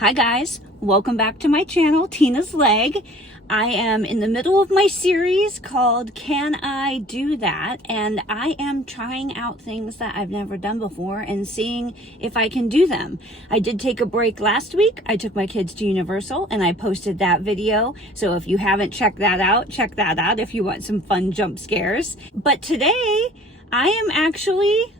Hi guys, welcome back to my channel, Tina's Leg. I am in the middle of my series called Can I Do That? And I am trying out things that I've never done before and seeing if I can do them. I did take a break last week. I took my kids to Universal and I posted that video. So if you haven't checked that out, check that out if you want some fun jump scares. But today I am actually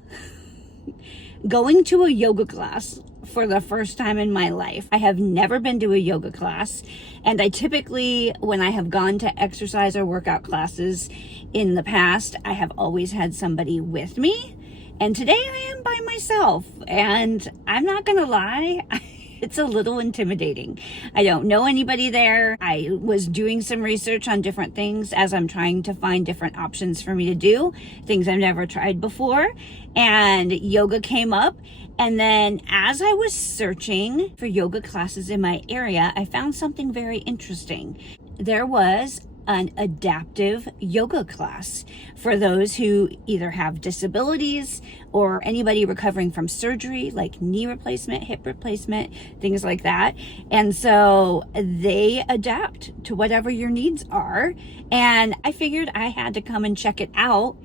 going to a yoga class for the first time in my life. I have never been to a yoga class, and I typically, when I have gone to exercise or workout classes in the past, I have always had somebody with me, and today I am by myself, and I'm not gonna lie, it's a little intimidating. I don't know anybody there. I was doing some research on different things as I'm trying to find different options for me to do, things I've never tried before, and yoga came up. And then as I was searching for yoga classes in my area, I found something very interesting. There was an adaptive yoga class for those who either have disabilities or anybody recovering from surgery, like knee replacement, hip replacement, things like that. And so they adapt to whatever your needs are. And I figured I had to come and check it out,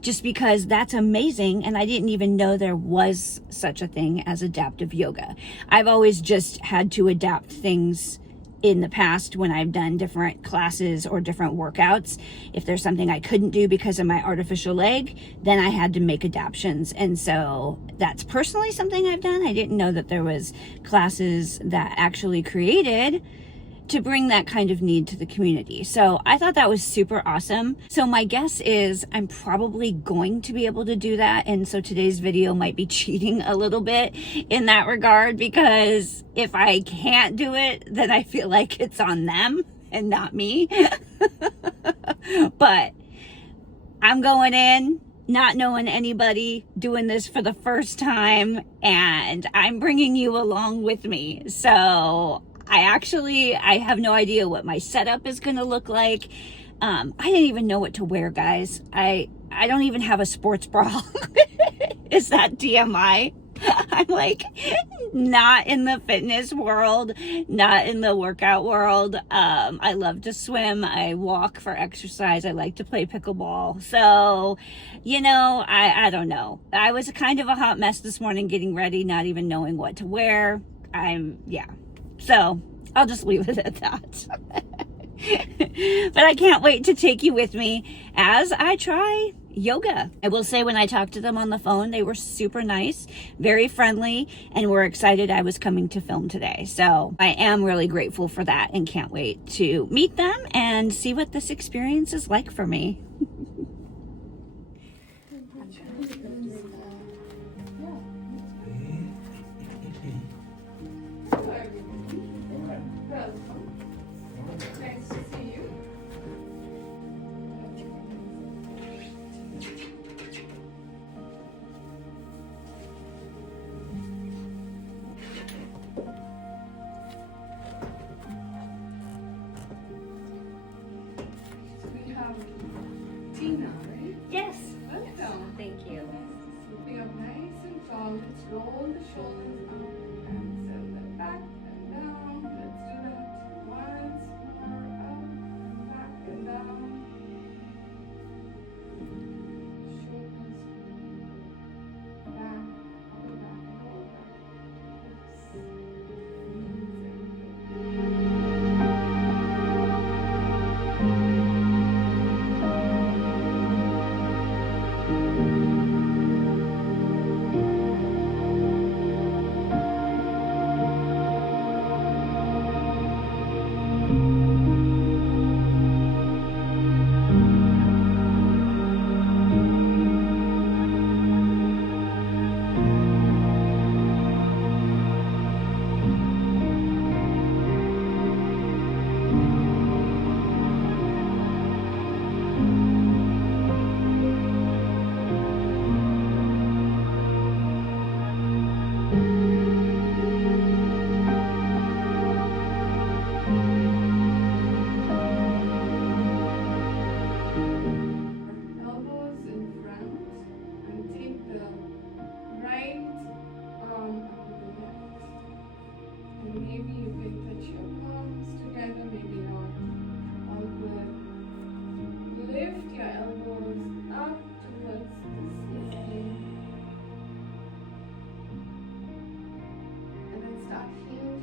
just because that's amazing, and I didn't even know there was such a thing as adaptive yoga. I've always just had to adapt things in the past when I've done different classes or different workouts. If there's something I couldn't do because of my artificial leg, then I had to make adaptations. And so that's personally something I've done. I didn't know that there was classes that actually created to bring that kind of need to the community. So I thought that was super awesome. So my guess is I'm probably going to be able to do that. And so today's video might be cheating a little bit in that regard, because if I can't do it, then I feel like it's on them and not me. But I'm going in not knowing anybody, doing this for the first time, and I'm bringing you along with me. So I have no idea what my setup is going to look like. I didn't even know what to wear, guys. I don't even have a sports bra. Is that TMI? I'm like not in the fitness world, not in the workout world. I love to swim. I walk for exercise. I like to play pickleball. So, you know, I don't know. I was kind of a hot mess this morning getting ready, not even knowing what to wear. So I'll just leave it at that. But I can't wait to take you with me as I try yoga. I will say, when I talked to them on the phone, they were super nice, very friendly, and were excited I was coming to film today. So I am really grateful for that and can't wait to meet them and see what this experience is like for me. maybe you can touch your palms together, maybe not. All good. Lift your elbows up towards the ceiling. And then start hinging.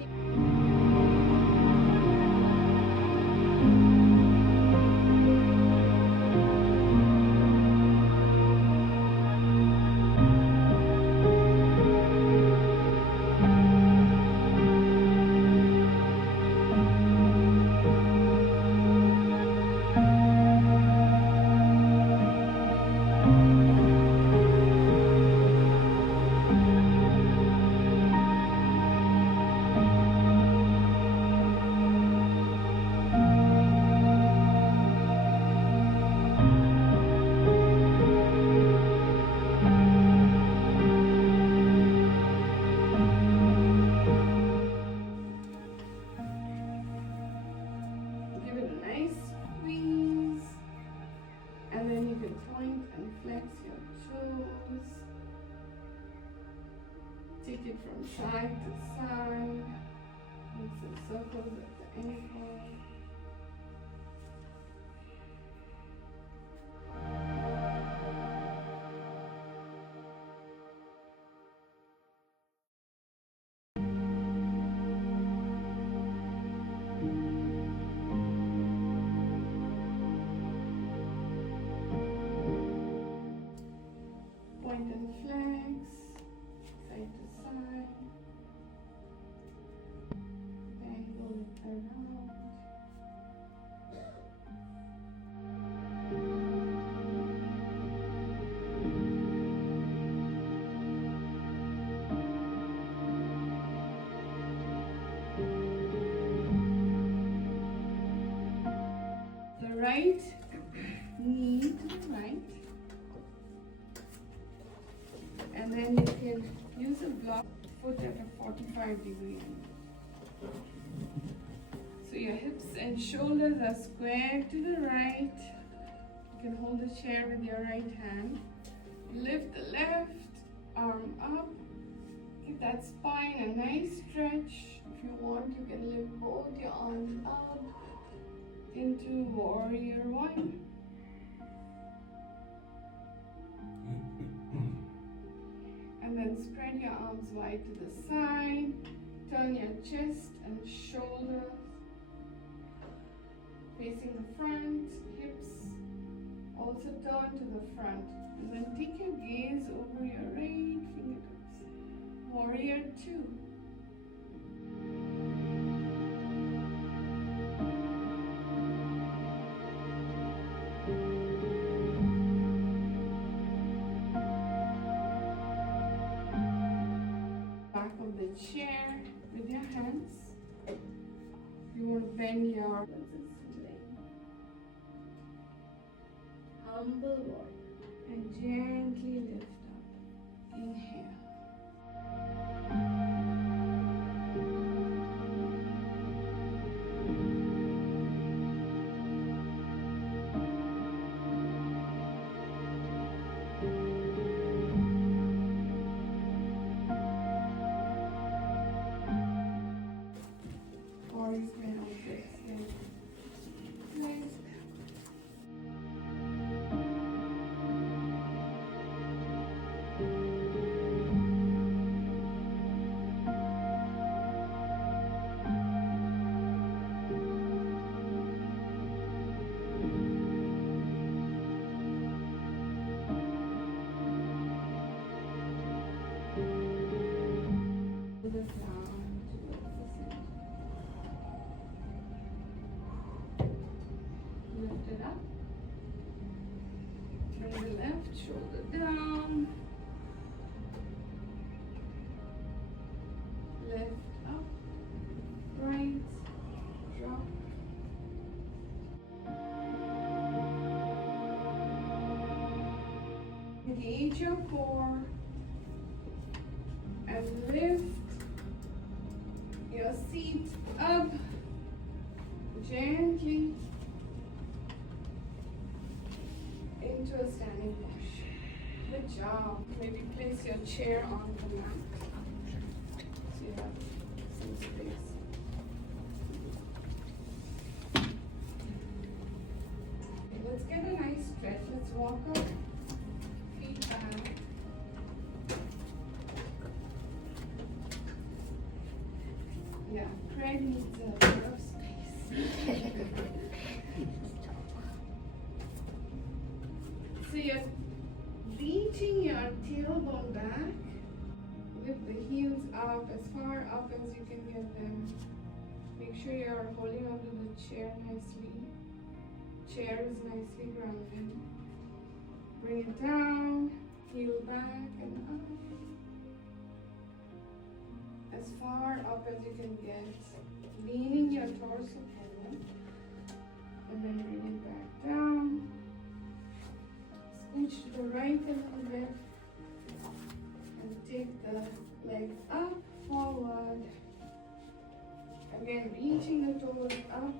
Give it a nice squeeze, and then you can point and flex your toes. Take it from side to side. Make some circles at the ankle. Point and flex, side to side. Angle it around. The right knee to the right. And then you can use a block foot at a 45-degree angle. So your hips and shoulders are squared to the right. You can hold the chair with your right hand. Lift the left arm up. Give that spine a nice stretch. If you want, you can lift both your arms up into warrior one. And then spread your arms wide to the side. Turn your chest and shoulders facing the front, hips also turn to the front. And then take your gaze over your right fingertips. Warrior two. Back of the chair with your hands. You want to bend your leg. Humble warrior. And gently lift up. Inhale. Or you can also extend legs. Down towards the center. Lift it up. Bring the left shoulder down. Lift up. Right. Drop. Engage your core and lift your seat up gently into a standing posture. Good job. Maybe place your chair on the mat. So you have some space. Okay, let's get a nice stretch. Let's walk up, feet back. Yeah, Craig needs a bit of space. So you're reaching your tailbone back. Lift the heels up, as far up as you can get them. Make sure you're holding onto the chair nicely. Chair is nicely grounded. Bring it down, heel back and up. As far up as you can get. Leaning your torso forward. And then bring it back down. Scooch to the right a little bit. And take the legs up, forward. Again, reaching the toes up.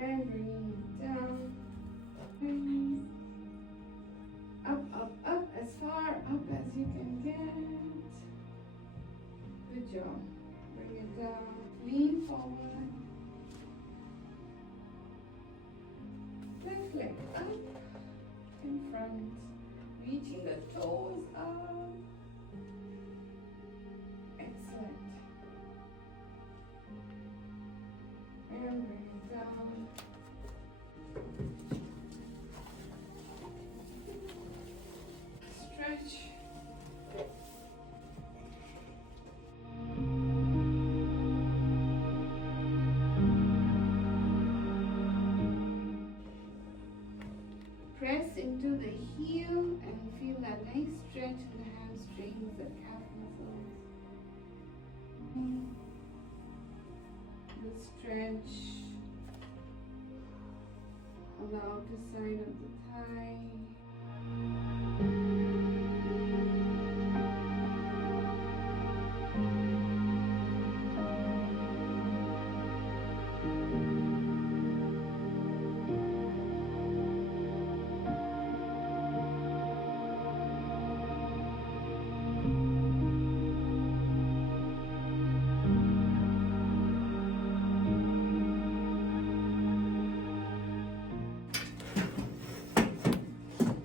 And bringing it down. Up, up, up, as far up as you can get. Good job. Bring it down. Lean forward. Left leg up in front. Reaching the toes up. Excellent. And bring it down. Stretch. Press into the heel and feel that nice stretch in the hamstrings, the calf muscles. The stretch on the outer side of the thigh.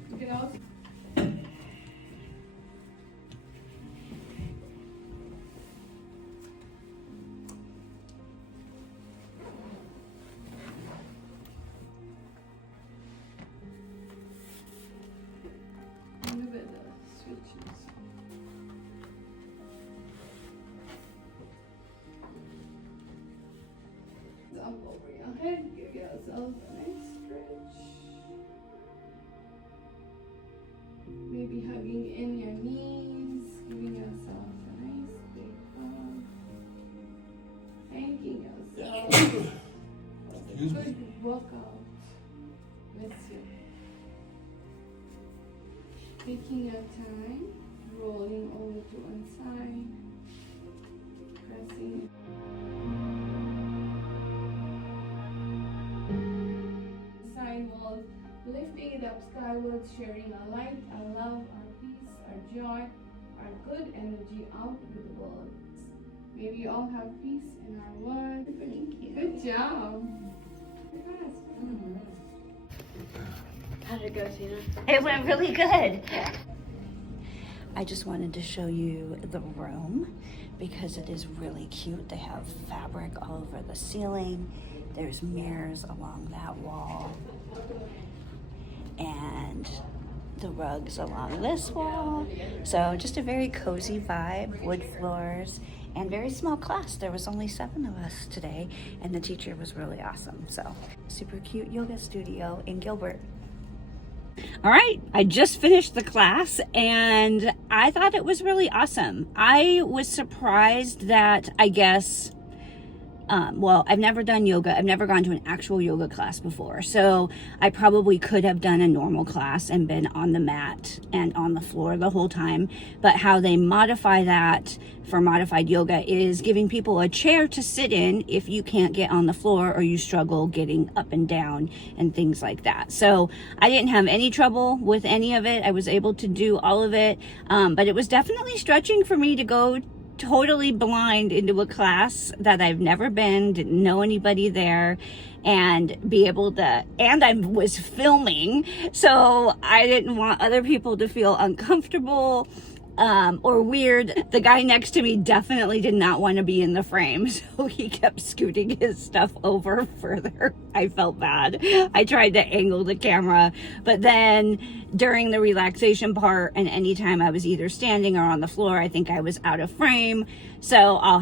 You can also look at the switches. Up over your head, give yourself a nice stretch. Maybe hugging in your knees, giving yourself a nice big hug. Thanking yourself for the good workout. Bless you. Taking your time, rolling over to one side, pressing. Side walls, lifting it up skywards, sharing our light, our love, our peace, our joy, our good energy out with the world. May we all have peace in our world. Thank you. Good job. How did it go, Tina? It went really good. I just wanted to show you the room because it is really cute. They have fabric all over the ceiling. There's mirrors along that wall. And the rugs along this wall. So just a very cozy vibe, wood floors, and very small class. There was only 7 of us today, and the teacher was really awesome. So super cute yoga studio in Gilbert. All right, I just finished the class and I thought it was really awesome. I was surprised that I guess well, I've never done yoga. I've never gone to an actual yoga class before. So I probably could have done a normal class and been on the mat and on the floor the whole time. But how they modify that for modified yoga is giving people a chair to sit in if you can't get on the floor or you struggle getting up and down and things like that. So I didn't have any trouble with any of it. I was able to do all of it. But it was definitely stretching for me to go totally blind into a class that I've never been, didn't know anybody there, and be able to, and I was filming, so I didn't want other people to feel uncomfortable or weird. The guy next to me definitely did not want to be in the frame, so he kept scooting his stuff over further. I felt bad. I tried to angle the camera, but then during the relaxation part and anytime I was either standing or on the floor, I think I was out of frame. So I'll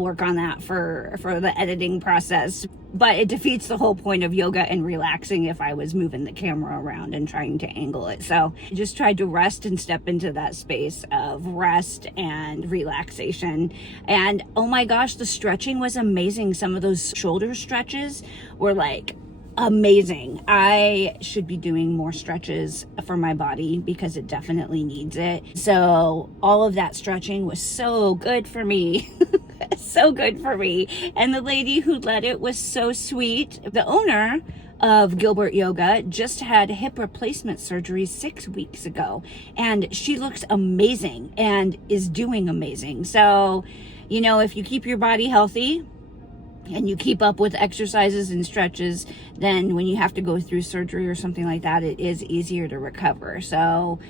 work on that for the editing process. But it defeats the whole point of yoga and relaxing if I was moving the camera around and trying to angle it. So I just tried to rest and step into that space of rest and relaxation. And oh my gosh, the stretching was amazing. Some of those shoulder stretches were like amazing. I should be doing more stretches for my body because it definitely needs it. So all of that stretching was so good for me. So good for me. And the lady who led it was so sweet. The owner of Gilbert Yoga just had hip replacement surgery 6 weeks ago, and she looks amazing and is doing amazing. So, you know, if you keep your body healthy and you keep up with exercises and stretches, then when you have to go through surgery or something like that, it is easier to recover. So,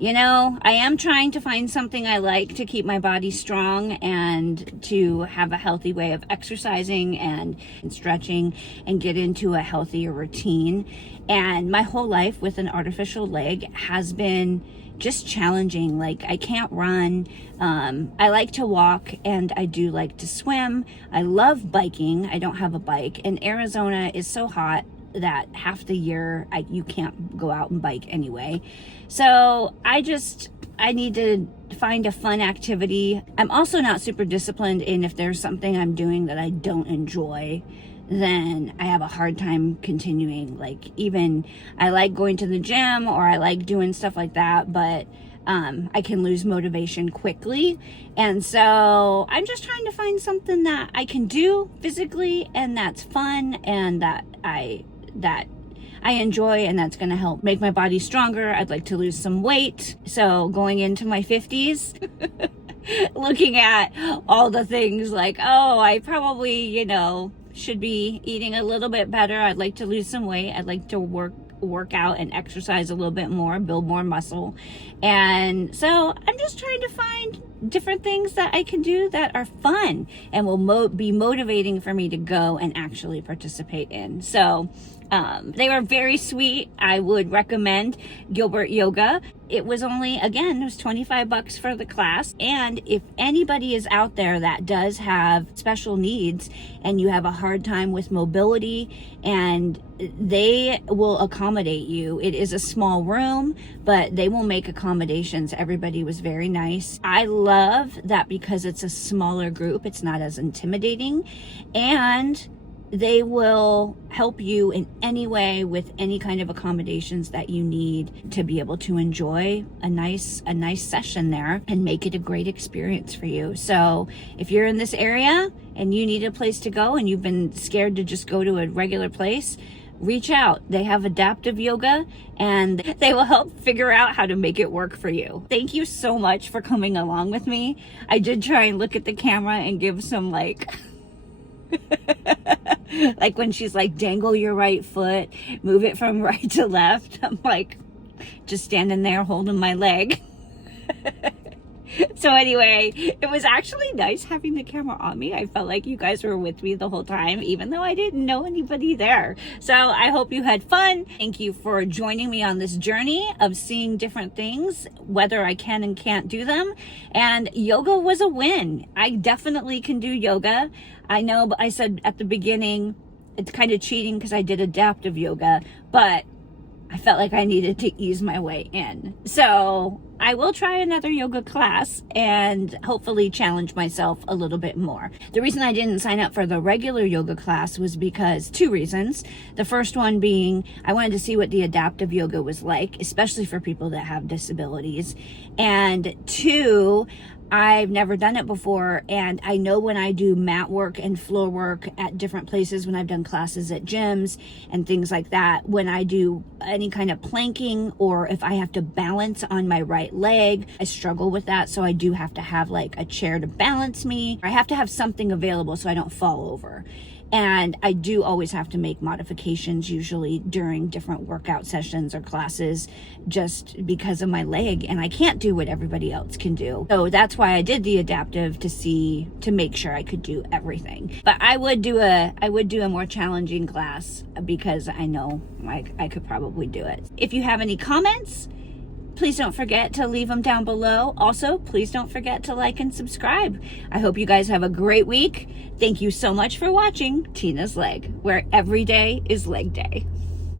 you know, I am trying to find something I like to keep my body strong and to have a healthy way of exercising and stretching and get into a healthier routine. And my whole life with an artificial leg has been just challenging. Like, I can't run. I like to walk and I do like to swim. I love biking. I don't have a bike. And Arizona is so hot that half the year you can't go out and bike anyway. So I need to find a fun activity. I'm also not super disciplined in if there's something I'm doing that I don't enjoy, then I have a hard time continuing. Like, even I like going to the gym or I like doing stuff like that, but I can lose motivation quickly. And so I'm just trying to find something that I can do physically and that's fun and that I enjoy and that's going to help make my body stronger. I'd like to lose some weight. So going into my 50s, looking at all the things like, oh, I probably, you know, should be eating a little bit better. I'd like to lose some weight. I'd like to work out and exercise a little bit more, build more muscle. And so I'm just trying to find different things that I can do that are fun and will be motivating for me to go and actually participate in. So they were very sweet. I would recommend Gilbert Yoga. It was only, again, it was $25 for the class. And if anybody is out there that does have special needs and you have a hard time with mobility, and they will accommodate you. It is a small room, but they will make accommodations. Everybody was very nice. I love that because it's a smaller group, it's not as intimidating, and they will help you in any way with any kind of accommodations that you need to be able to enjoy a nice session there and make it a great experience for you. So if you're in this area and you need a place to go and you've been scared to just go to a regular place, reach out. They have adaptive yoga and they will help figure out how to make it work for you. Thank you so much for coming along with me. I did try and look at the camera and give some like like when she's like, dangle your right foot, move it from right to left. I'm like just standing there holding my leg. So anyway, it was actually nice having the camera on me. I felt like you guys were with me the whole time, even though I didn't know anybody there. So I hope you had fun. Thank you for joining me on this journey of seeing different things, whether I can and can't do them. And yoga was a win. I definitely can do yoga. I know, but I said at the beginning, it's kind of cheating because I did adaptive yoga, but I felt like I needed to ease my way in. So I will try another yoga class and hopefully challenge myself a little bit more. The reason I didn't sign up for the regular yoga class was because 2 reasons. The first one being I wanted to see what the adaptive yoga was like, especially for people that have disabilities. And 2, I've never done it before, and I know when I do mat work and floor work at different places, when I've done classes at gyms and things like that, when I do any kind of planking or if I have to balance on my right leg, I struggle with that. So I do have to have like a chair to balance me. I have to have something available so I don't fall over. And I do always have to make modifications usually during different workout sessions or classes just because of my leg, and I can't do what everybody else can do. So that's why I did the adaptive, to make sure I could do everything. But I would do a more challenging class because I know I could probably do it. If you have any comments, please don't forget to leave them down below. Also, please don't forget to like and subscribe. I hope you guys have a great week. Thank you so much for watching Tina's Leg, where every day is leg day.